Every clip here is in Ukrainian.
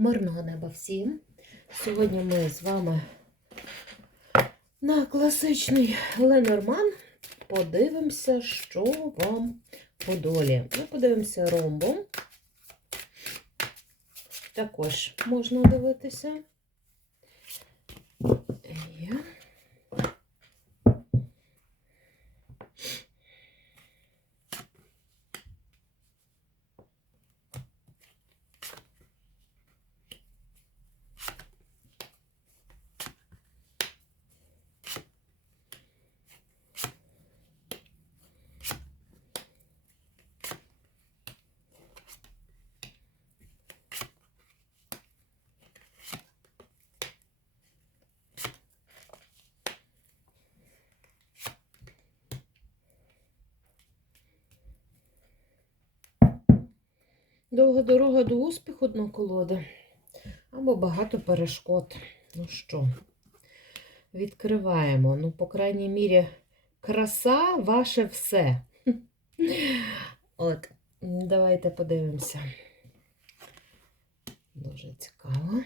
Мирного неба всім. Сьогодні ми з вами на класичний Ленорман подивимося, що вам по долі. Ми подивимося ромбом. Також можна дивитися. Є. Довга дорога до успіху одна колода. Або багато перешкод. Ну що, відкриваємо. Ну, по крайній мірі, краса ваше все. От, давайте подивимося. Дуже цікаво.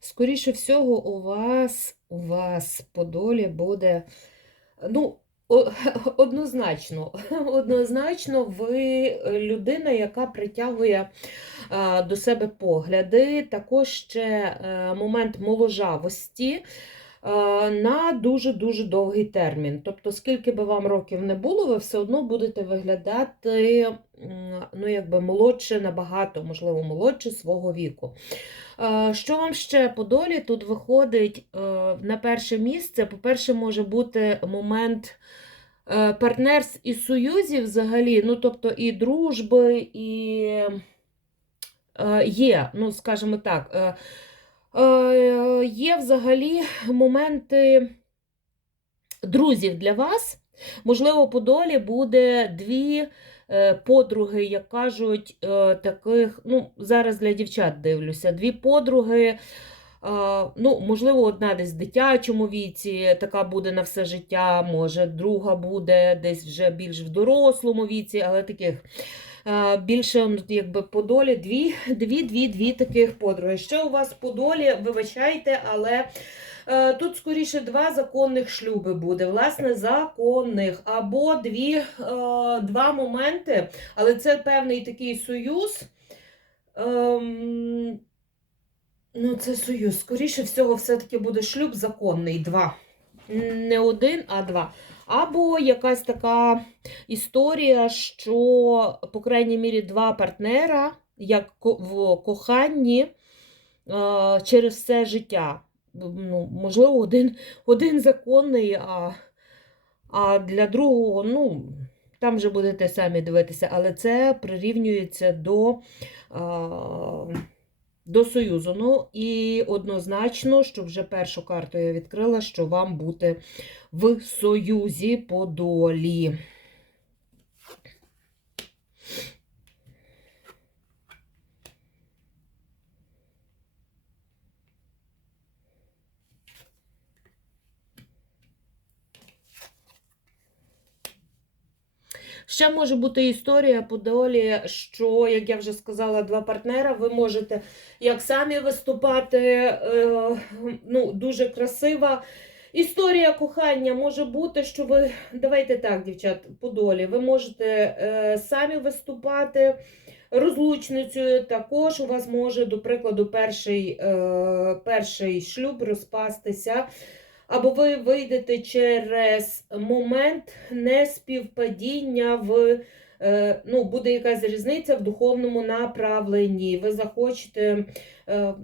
Скоріше всього, у вас, у вас по долі буде, ну, однозначно, однозначно, ви людина, яка притягує до себе погляди, також ще е, момент моложавості на дуже-дуже довгий термін. Тобто, скільки би вам років не було, ви все одно будете виглядати ну, якби молодше, набагато, можливо, молодше свого віку. Е, Що вам ще по долі? Тут виходить е, на перше місце. По-перше, може бути момент е, партнерств і союзів взагалі, ну, тобто і дружби, і є, ну, скажімо так, є взагалі моменти друзів для вас. Можливо, по долі буде дві подруги, як кажуть, е, таких, ну, зараз для дівчат дивлюся, дві подруги. е, Ну, можливо, одна десь в дитячому віці, така буде на все життя, може, друга буде десь вже більш в дорослому віці, але таких е, більше ну, якби по долі дві, дві, дві, дві таких подруги. Ще у вас по долі, вибачайте, але Е, Тут скоріше два законних шлюби буде, власне, законних. Або дві, е, два моменти, але це певний такий союз. Ем, ну, це союз. Скоріше всього, все-таки буде шлюб законний. Два. Не один, а два. Або якась така історія, що, по крайній мірі, два партнера, як в коханні е, через все життя ну, можливо, один, один законний, а, а для другого, ну, там вже будете самі дивитися, але це прирівнюється до, а, до Союзу. Ну, і однозначно, що вже першу карту я відкрила, що вам бути в Союзі по долі. Ще може бути історія по долі, що, як я вже сказала, два партнера, ви можете як самі виступати, е, ну, дуже красива. Історія кохання може бути, що ви, давайте так, дівчат, по долі, ви можете е, самі виступати розлучницею, також у вас може, до прикладу, перший, е, перший шлюб розпастися. Або ви вийдете через момент неспівпадіння в, е, ну, буде якась різниця в духовному направленні. Ви захочете, е,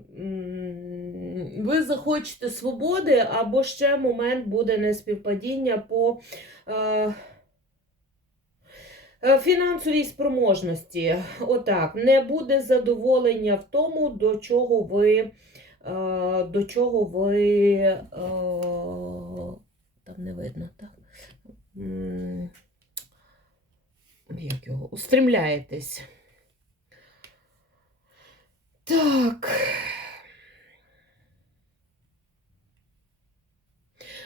ви захочете свободи, або ще момент буде неспівпадіння по е, фінансовій спроможності. Отак, не буде задоволення в тому, до чого ви. Е, до чого ви е, там не видно, так? Як його? Устремляєтесь. Так.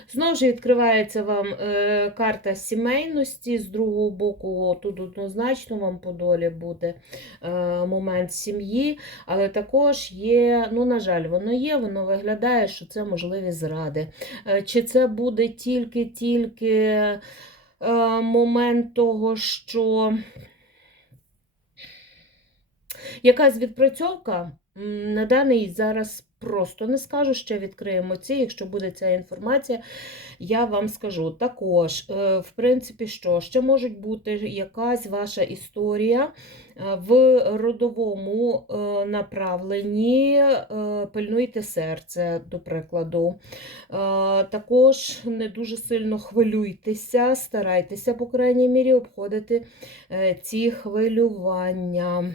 Знову ж відкривається вам е, карта сімейності, з другого боку, тут однозначно вам по долі буде е, момент сім'ї, але також є, ну, на жаль, воно є, воно виглядає, що це можливі зради. Е, чи це буде тільки-тільки момент того, що якась відпрацьовка на даний зараз просто не скажу, ще відкриємо ці. Якщо буде ця інформація, я вам скажу. Також, е, в принципі, що ще можуть бути якась ваша історія е, в родовому е, направленні. Пильнуйте серце, до прикладу. Також не дуже сильно хвилюйтеся, старайтеся, по крайній мірі, обходити ці хвилювання.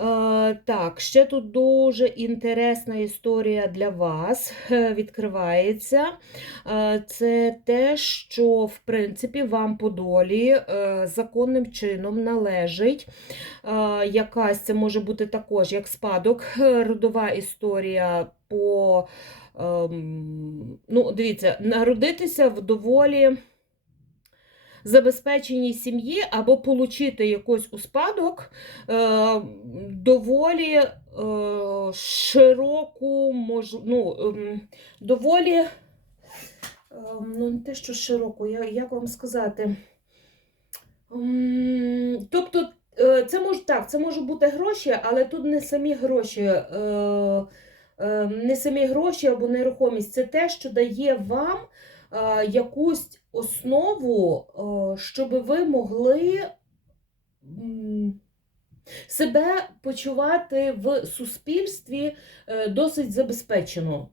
Е, Так, ще тут дуже інтересна історія для вас відкривається. Е, Це те, що, в принципі, вам по долі е, законним чином належить. Якась це може бути також як спадок, родова історія по. ем, Ну, дивіться, народитися в доволі забезпеченій сім'ї або отримати якось у спадок е, доволі е, широку, мож, ну, ем, доволі, ем, ну, не те, що широку, я, як вам сказати. Ем, тобто, е, це може так, це можуть бути гроші, але тут не самі гроші. Е, е, не самі гроші або нерухомість, це те, що дає вам е, якусь основу, е, щоб ви могли себе почувати в суспільстві е, досить забезпечено.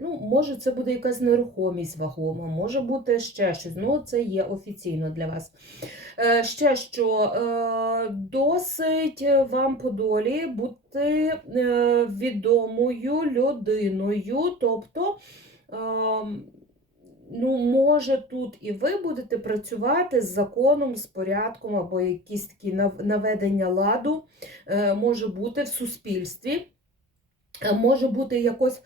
Ну, може, це буде якась нерухомість вагома, може бути ще щось. Ну, це є офіційно для вас. Е, ще що е, досить вам по долі бути е, відомою людиною. Тобто, е, ну, може, тут і ви будете працювати з законом, з порядком, або якісь такі нав- наведення ладу е, може бути в суспільстві. Е, Може бути якось,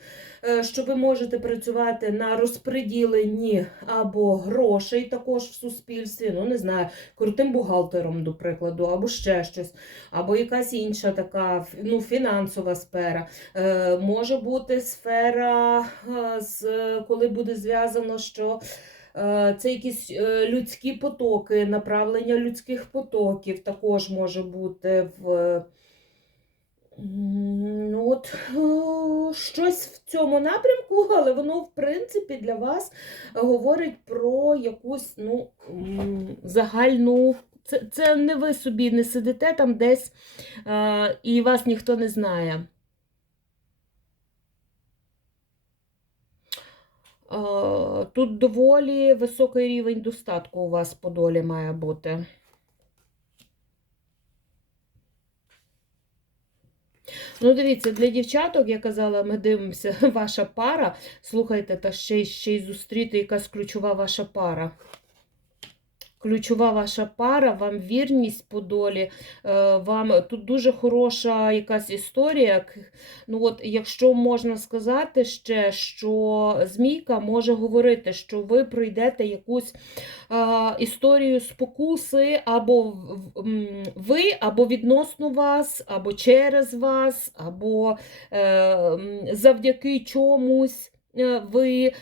е, що ви можете працювати на розподіленні або грошей також в суспільстві, ну не знаю, крутим бухгалтером, до прикладу, або ще щось, або якась інша така ну, фінансова сфера. Е, Може бути сфера, коли буде зв'язано, що це якісь людські потоки, направлення людських потоків також може бути в. Ну, от е, щось в цьому напрямку, але воно, в принципі, для вас говорить про якусь ну, загальну. Це, це не ви собі не сидите там десь е, і вас ніхто не знає. Е, Тут доволі високий рівень достатку у вас по долі має бути. Ну, дивіться, для дівчаток, я казала, ми дивимося, ваша пара. Слухайте, та ще й ще й зустріти якась ключова ваша пара. Ключова ваша пара, вам вірність по долі, е, вам тут дуже хороша якась історія. Ну от, якщо можна сказати ще, що змійка може говорити, що ви пройдете якусь е, історію спокуси, або ви, або відносно вас, або через вас, або е, завдяки чомусь е, ви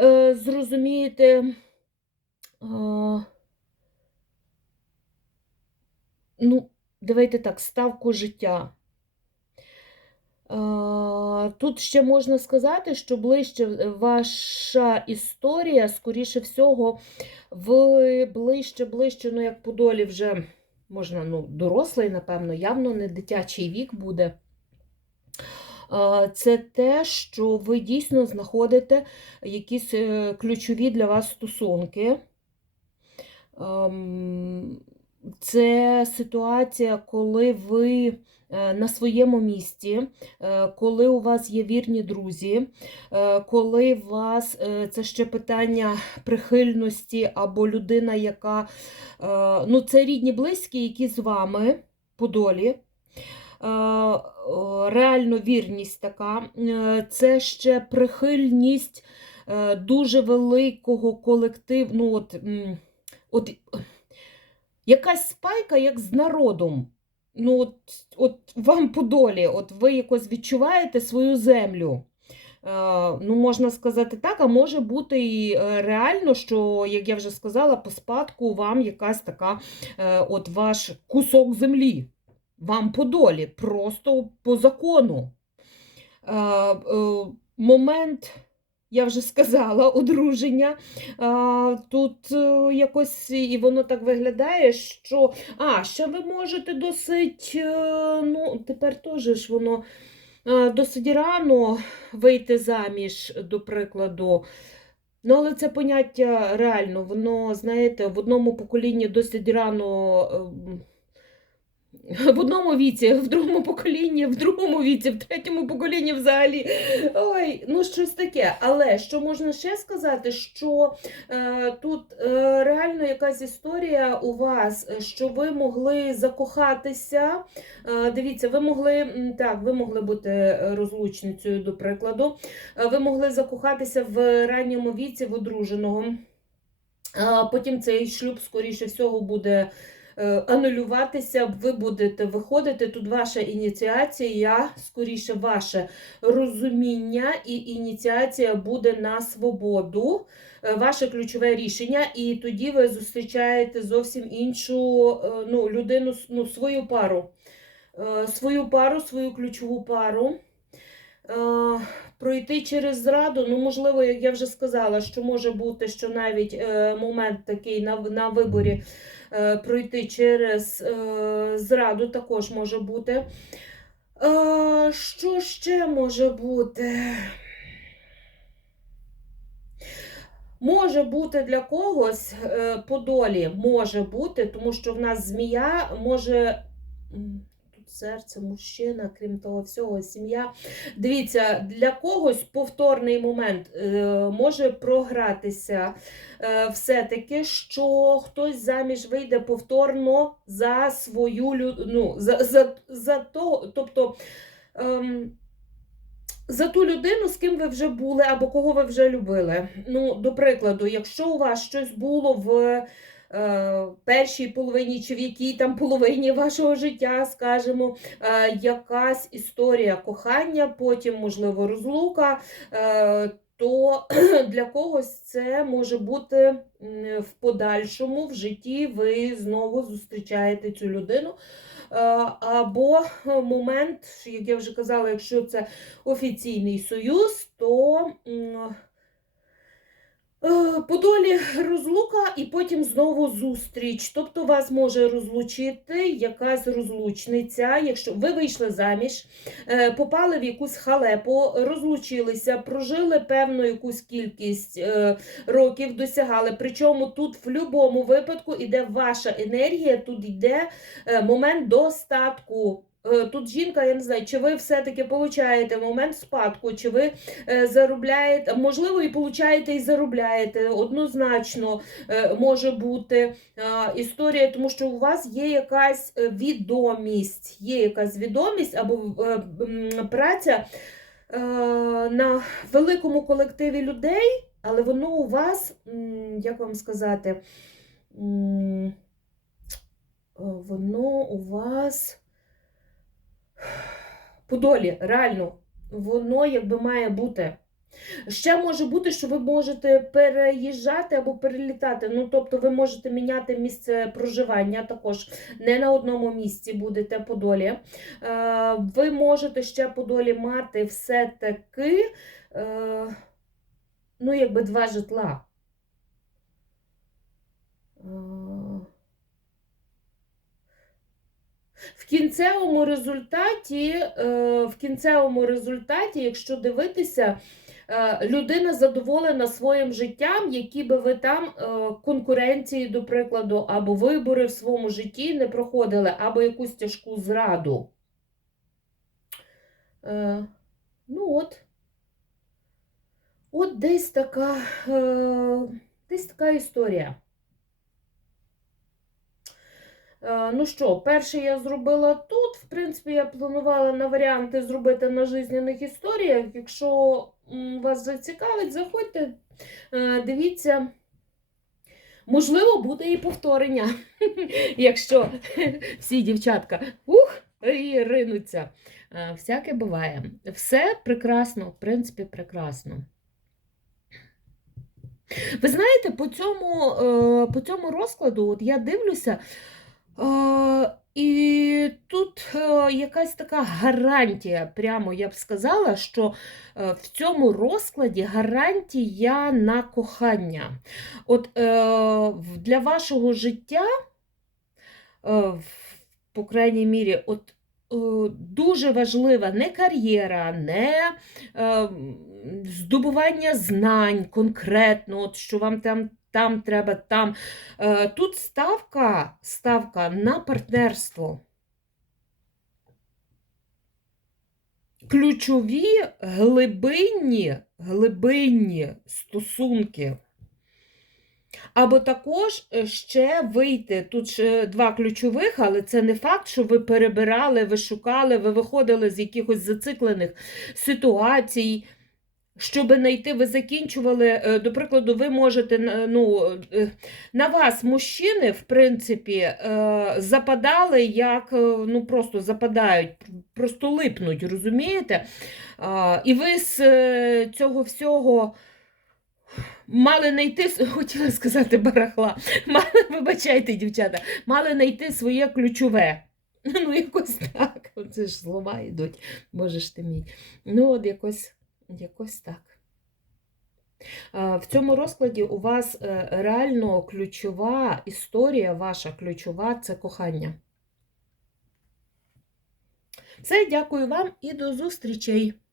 е, зрозумієте. е, Ну, давайте так, ставку життя. Е, Тут ще можна сказати, що ближче ваша історія, скоріше всього, в ближче, ближче, ну як по долі вже можна, ну, дорослий, напевно, явно не дитячий вік буде. Е, Це те, що ви дійсно знаходите якісь е, ключові для вас стосунки. Це ситуація, коли ви е, на своєму місці, е, коли у вас є вірні друзі, е, коли у вас це ще питання прихильності або людина, яка ну, це рідні близькі, які з вами по долі. Реально вірність така, це ще прихильність дуже великого колективу. Ну, от, от, якась спайка, як з народом. Ну, от, от вам по долі, от ви якось відчуваєте свою землю. Е, Ну, можна сказати так, а може бути і е, реально, що, як я вже сказала, по спадку вам якась така е, от ваш кусок землі. Вам по долі, просто по закону. Момент, я вже сказала, одруження. А, Тут е, якось і воно так виглядає, що. А, ще ви можете досить, е, ну, тепер теж ж воно е, досить рано вийти заміж, до прикладу. Ну, але це поняття реально, воно, знаєте, в одному поколінні досить рано. В одному віці, в другому поколінні, в другому віці, в третьому поколінні взагалі. Ой, ну щось таке. Але що можна ще сказати, що е, тут е, реально якась історія у вас, е, що ви могли закохатися. Е, дивіться, ви могли так, ви могли бути е, розлучницею, до прикладу. Е, ви могли закохатися в ранньому віці в одруженого. А потім цей шлюб, скоріше всього, буде е, анулюватися, ви будете виходити. Тут ваша ініціація, скоріше, ваше розуміння і ініціація буде на свободу, е, ваше ключове рішення, і тоді ви зустрічаєте зовсім іншу е, ну, людину, ну, свою пару. Е, Свою пару, свою ключову пару. Е, Пройти через зраду, ну, можливо, як я вже сказала, що може бути, що навіть е, момент такий на, на виборі е, пройти через е, зраду також може бути. Е, що ще може бути? Може бути для когось е, по долі, може бути, тому що в нас змія може. Серце, мужчина, крім того всього, сім'я. Дивіться, для когось повторний момент е, може програтися е, все-таки, що хтось заміж вийде повторно за свою лю- ну, за, за, за того, тобто. Ем, за ту людину, з ким ви вже були або кого ви вже любили. Ну, до прикладу, якщо у вас щось було в першій половині чи в якій там половині вашого життя, скажімо, е, якась історія кохання, потім, можливо, розлука, е, то для когось це може бути в подальшому в житті ви знову зустрічаєте цю людину. Е, Або момент, як я вже казала, якщо це офіційний союз, то е, по долі розлука і потім знову зустріч. Тобто вас може розлучити якась розлучниця, якщо ви вийшли заміж, е, попали в якусь халепу, розлучилися, прожили певну якусь кількість е, років, досягали. Причому тут в будь-якому випадку іде ваша енергія, тут йде е, момент достатку. Е, Тут жінка, я не знаю, чи ви все-таки получаєте момент спадку, чи ви е, заробляєте, можливо, і получаєте, і заробляєте. Однозначно е, може бути історія, тому що у вас є якась відомість, є якась відомість або праця на великому колективі людей, але воно у вас, як вам сказати, воно у вас по долі, реально, воно якби має бути. Ще може бути, що ви можете переїжджати або перелітати. Ну, тобто, ви можете міняти місце проживання також не на одному місці будете по долі. Е, Ви можете ще по долі мати все-таки е, ну, якби два житла. В кінцевому результаті, е, в кінцевому результаті, якщо дивитися, е, людина задоволена своїм життям, які би ви там е, конкуренції, до прикладу, або вибори в своєму житті не проходили, або якусь тяжку зраду. Ну от. От десь така, десь така історія. Е, Ну що, перше я зробила тут. В принципі, я планувала на варіанти зробити на жизненних історіях. Якщо вас зацікавить, заходьте, е, дивіться. Можливо, буде і повторення, якщо всі дівчатка ух, і ринуться. Е, Всяке буває. Все прекрасно, в принципі, прекрасно. Ви знаєте, по цьому, е, по цьому розкладу, от я дивлюся, е, і тут е, якась така гарантія, прямо я б сказала, що е, в цьому розкладі гарантія на кохання. От е, для вашого життя, е, по крайній мірі, от е, дуже важлива не кар'єра, не е, здобування знань конкретно, от що вам там, там треба, там. Е, Тут ставка, ставка на партнерство. Ключові глибинні, глибинні стосунки. Або також е, ще вийти. Тут ще два ключових, але це не факт, що ви перебирали, ви шукали, ви виходили з якихось зациклених ситуацій. Щоб знайти, ви закінчували, е, до прикладу, ви можете на- ну, е, на вас мужчини, в принципі, е, западали, як е, ну, просто западають, просто липнуть, розумієте? І ви з е, цього всього мали знайти, хотіла сказати барахла, мали, вибачайте, дівчата, мали знайти своє ключове. Ну, якось так. Оце ж слова йдуть, боже ж ти мій. Ну, от якось, якось так. В цьому розкладі у вас е, реально ключова історія, ваша ключова це кохання. Все, дякую вам і до зустрічей!